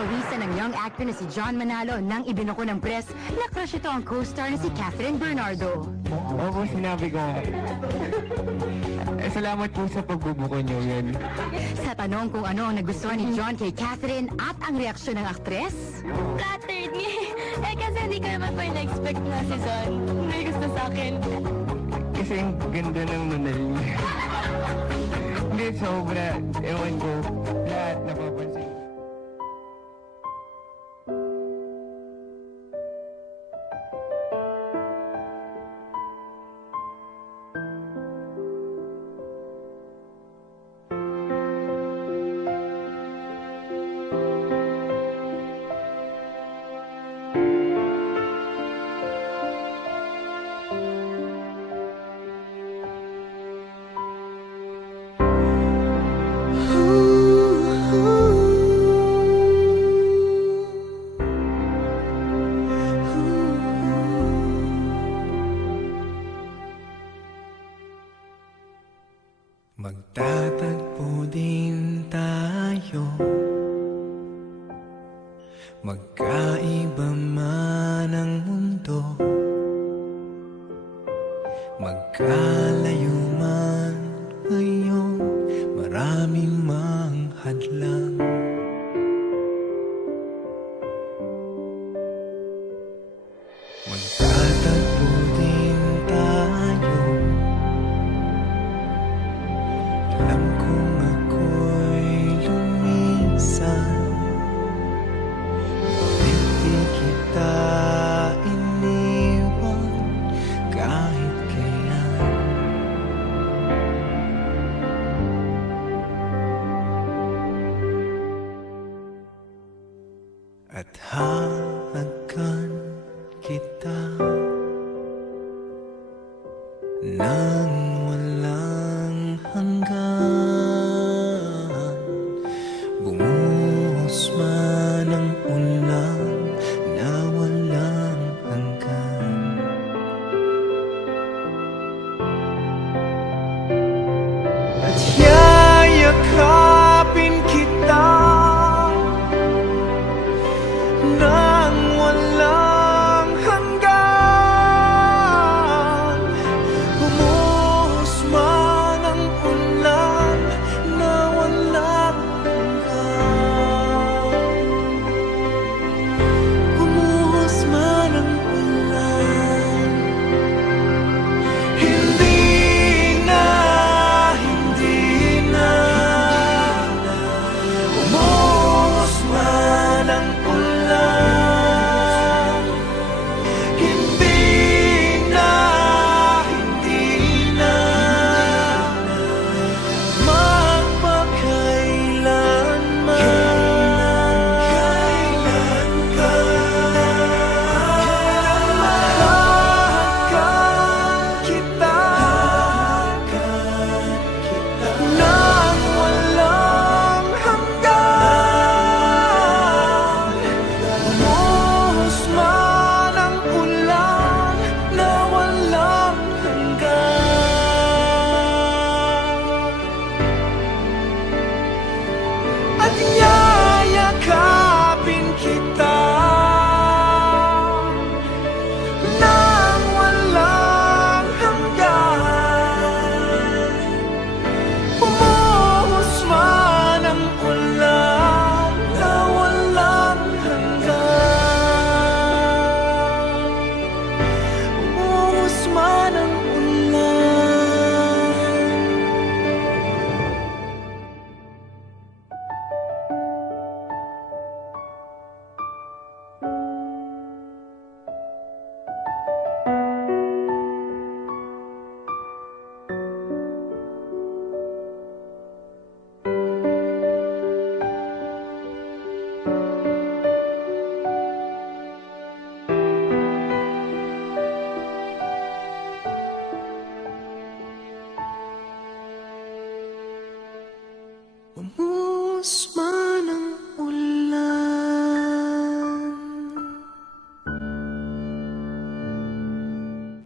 pinapawisan ng young actor na si John Manalo nang ibinuko ng press na crush ito ang co-star na si Catherine Bernardo. Opo, sinabi ko. Salamat po sa pagbubuko niyo yun. Sa tanong kung ano ang nagustuhan ni John kay Catherine at ang reaksyon ng aktres, Flattered niya. Kasi hindi ko naman po na-expect na si Zon may gusto sa akin. Kasi ang ganda ng nunal niya. Hindi, sobra. Ewan ko. Lahat napapansin. Magtatagpo din tayo, magkaiba man ang mundo, magkalayo man ngayon, marami mang hadlang. Magtatagpo din tayo, alam kong ako'y lumisan, ngunit di kita iniwan kahit kailan. At hahagkan kita nang walang hanggan. Bumuhos man ang ulan na walang hanggan. At yayakapin kita nang walang hanggan. Bumuhos man ang ulan na walang hanggan. Bumuhos man ang ulan. Hindi na, hindi na. Bumuhos man ang ulan. Hindi na, hindi na. Magpakailanman. Hahagkan kita nang walang hanggan. Bumuhos man ang ulan na walang hanggan. At yayakapin kita nang walang hanggan. Bumuhos man ang ulan na walang hanggan. Bumuhos man ang ulan. Bumuhos man